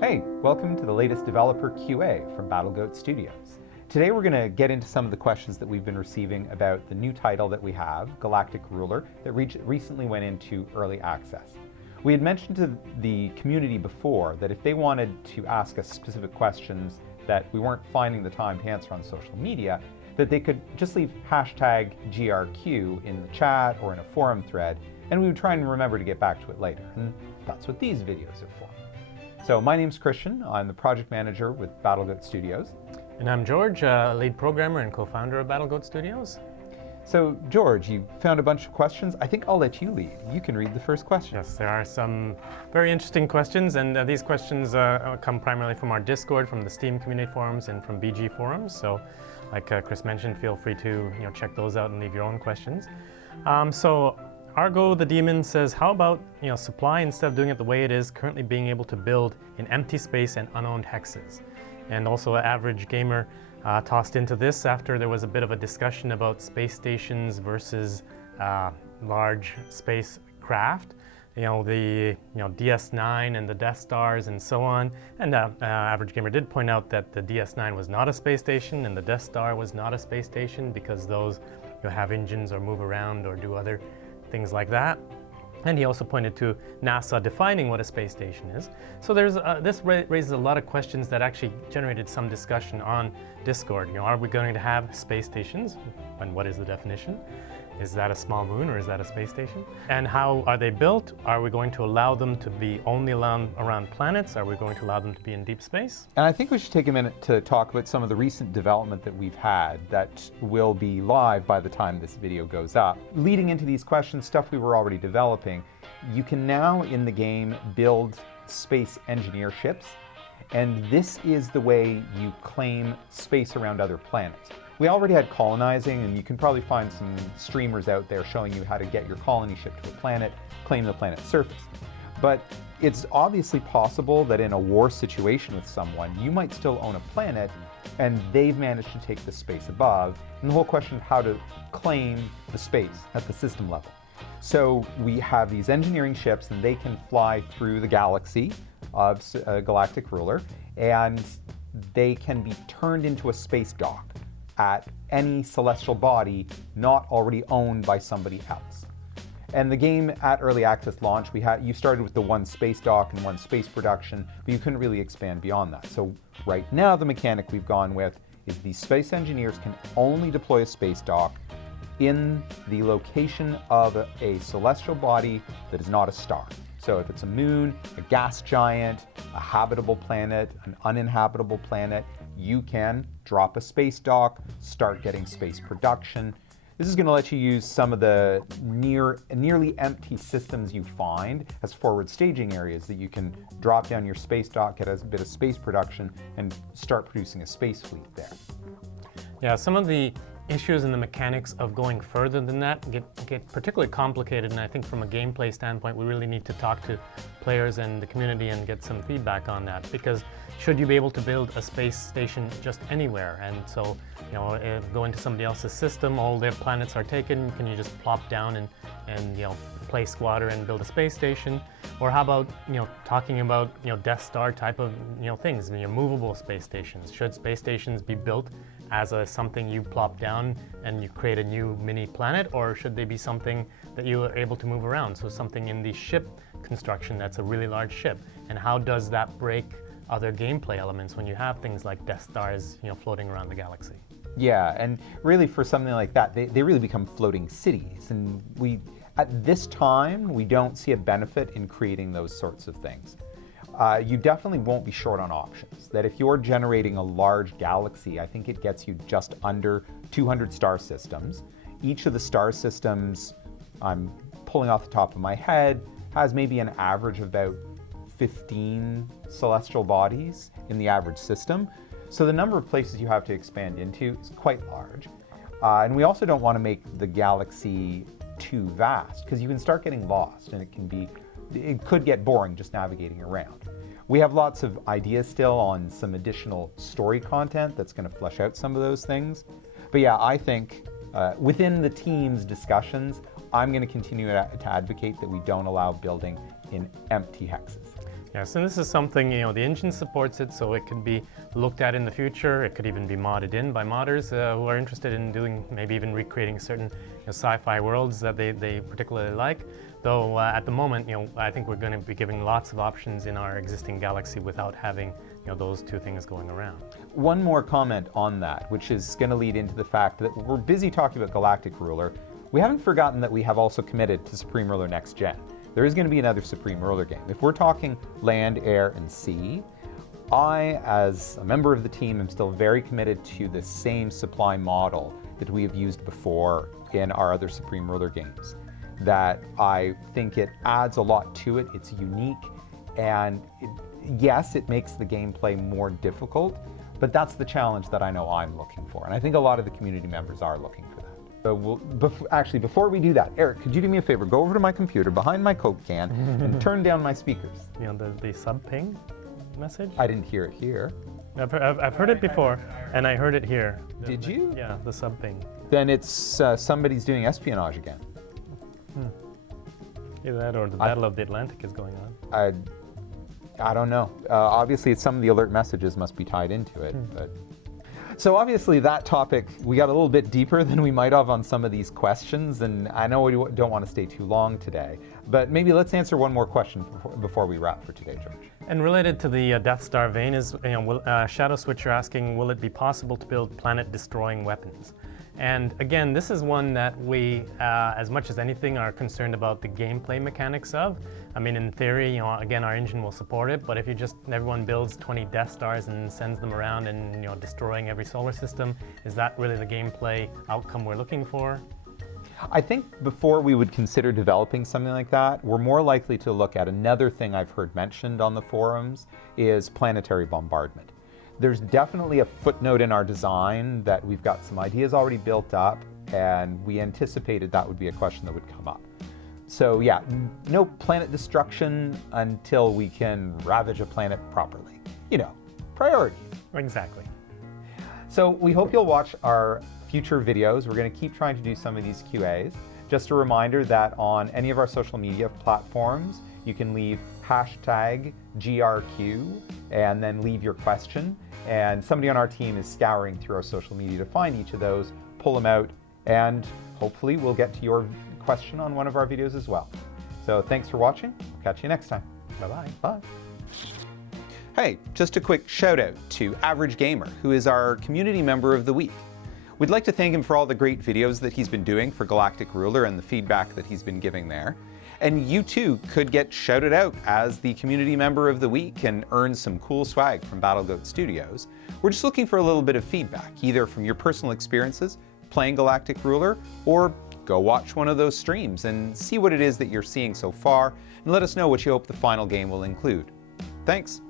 Hey, welcome to the latest developer QA from BattleGoat Studios. Today we're going to get into some of the questions that we've been receiving about the new title that we have, Galactic Ruler, that recently went into early access. We had mentioned to the community before that if they wanted to ask us specific questions that we weren't finding the time to answer on social media, that they could just leave hashtag GRQ in the chat or in a forum thread, and we would try and remember to get back to it later. And that's what these videos are for. So my name's Christian. I'm the project manager with BattleGoat Studios. And I'm George, lead programmer and co-founder of BattleGoat Studios. So George, you found a bunch of questions. I think I'll let you lead. You can read the first question. Yes, there are some very interesting questions, and these questions come primarily from our Discord, from the Steam community forums, and from BG forums. So, like Chris mentioned, feel free to check those out and leave your own questions. So Argo the Demon says, how about supply, instead of doing it the way it is, currently being able to build in empty space and unowned hexes? And also Average Gamer tossed into this after there was a bit of a discussion about space stations versus large space craft. The DS9 and the Death Stars and so on. And Average Gamer did point out that the DS9 was not a space station and the Death Star was not a space station because those have engines or move around or do other things like that. And he also pointed to NASA defining what a space station is. So there's this raises a lot of questions that actually generated some discussion on Discord. Are we going to have space stations? And what is the definition? Is that a small moon or is that a space station? And how are they built? Are we going to allow them to be only around planets? Are we going to allow them to be in deep space? And I think we should take a minute to talk about some of the recent development that we've had that will be live by the time this video goes up. Leading into these questions, stuff we were already developing, you can now in the game build space engineer ships, and this is the way you claim space around other planets. We already had colonizing, and you can probably find some streamers out there showing you how to get your colony ship to a planet, claim the planet's surface. But it's obviously possible that in a war situation with someone, you might still own a planet, and they've managed to take the space above, and the whole question of how to claim the space at the system level. So we have these engineering ships, and they can fly through the galaxy of Galactic Ruler, and they can be turned into a space dock at any celestial body not already owned by somebody else. And the game at early access launch, you started with the one space dock and one space production, but you couldn't really expand beyond that. So right now the mechanic we've gone with is these space engineers can only deploy a space dock in the location of a celestial body that is not a star. So if it's a moon, a gas giant, a habitable planet, an uninhabitable planet, you can drop a space dock, start getting space production. This is going to let you use some of the nearly empty systems you find as forward staging areas that you can drop down your space dock, get a bit of space production, and start producing a space fleet there. Yeah, some of the issues in the mechanics of going further than that get particularly complicated, and I think from a gameplay standpoint we really need to talk to players and the community and get some feedback on that, because should you be able to build a space station just anywhere? And so go into somebody else's system, all their planets are taken, can you just plop down and play squatter and build a space station? Or how about talking about Death Star type of things, movable space stations? Should space stations be built as something you plop down and you create a new mini planet, or should they be something that you are able to move around? So something in the ship construction that's a really large ship. And how does that break other gameplay elements when you have things like Death Stars floating around the galaxy? Yeah, and really for something like that, they really become floating cities. And at this time, we don't see a benefit in creating those sorts of things. You definitely won't be short on options. That if you're generating a large galaxy, I think it gets you just under 200 star systems. Each of the star systems, I'm pulling off the top of my head, has maybe an average of about 15 celestial bodies in the average system. So the number of places you have to expand into is quite large. And we also don't want to make the galaxy too vast, because you can start getting lost and it could get boring just navigating around. We have lots of ideas still on some additional story content that's going to flesh out some of those things. But yeah, I think within the team's discussions, I'm going to continue to advocate that we don't allow building in empty hexes. Yes, and this is something, the engine supports it, so it could be looked at in the future. It could even be modded in by modders who are interested in doing, maybe even recreating certain sci-fi worlds that they particularly like. Though at the moment, I think we're going to be giving lots of options in our existing galaxy without having, those two things going around. One more comment on that, which is going to lead into the fact that we're busy talking about Galactic Ruler. We haven't forgotten that we have also committed to Supreme Ruler Next Gen. There is going to be another Supreme Ruler game. If we're talking land, air, and sea, I, as a member of the team, am still very committed to the same supply model that we have used before in our other Supreme Ruler games. That I think it adds a lot to it, it's unique, and yes, it makes the gameplay more difficult, but that's the challenge that I know I'm looking for, and I think a lot of the community members are looking for that. So actually, before we do that, Eric, could you do me a favor? Go over to my computer behind my Coke can and turn down my speakers. The sub ping message? I didn't hear it here. I've heard it before, and I heard it here. Did you? Yeah, the sub ping. Then it's somebody's doing espionage again. Either that or the Battle of the Atlantic is going on. I don't know. Obviously, some of the alert messages must be tied into it. But so obviously, that topic, we got a little bit deeper than we might have on some of these questions, and I know we don't want to stay too long today. But maybe let's answer one more question before we wrap for today, George. And related to the Death Star vein is, Shadow Switcher asking, will it be possible to build planet-destroying weapons? And again, this is one that we, as much as anything, are concerned about the gameplay mechanics of. I mean, in theory, again, our engine will support it, but if everyone builds 20 Death Stars and sends them around and, destroying every solar system, is that really the gameplay outcome we're looking for? I think before we would consider developing something like that, we're more likely to look at another thing I've heard mentioned on the forums, is planetary bombardment. There's definitely a footnote in our design that we've got some ideas already built up, and we anticipated that would be a question that would come up. So yeah, no planet destruction until we can ravage a planet properly. Priority. Exactly. So we hope you'll watch our future videos. We're going to keep trying to do some of these QAs. Just a reminder that on any of our social media platforms, you can leave #GRQ and then leave your question. And somebody on our team is scouring through our social media to find each of those, pull them out, and hopefully we'll get to your question on one of our videos as well. So thanks for watching. We'll catch you next time. Bye-bye. Bye. Hey, just a quick shout out to Average Gamer, who is our community member of the week. We'd like to thank him for all the great videos that he's been doing for Galactic Ruler and the feedback that he's been giving there. And you too could get shouted out as the community member of the week and earn some cool swag from BattleGoat Studios. We're just looking for a little bit of feedback, either from your personal experiences playing Galactic Ruler, or go watch one of those streams and see what it is that you're seeing so far, and let us know what you hope the final game will include. Thanks.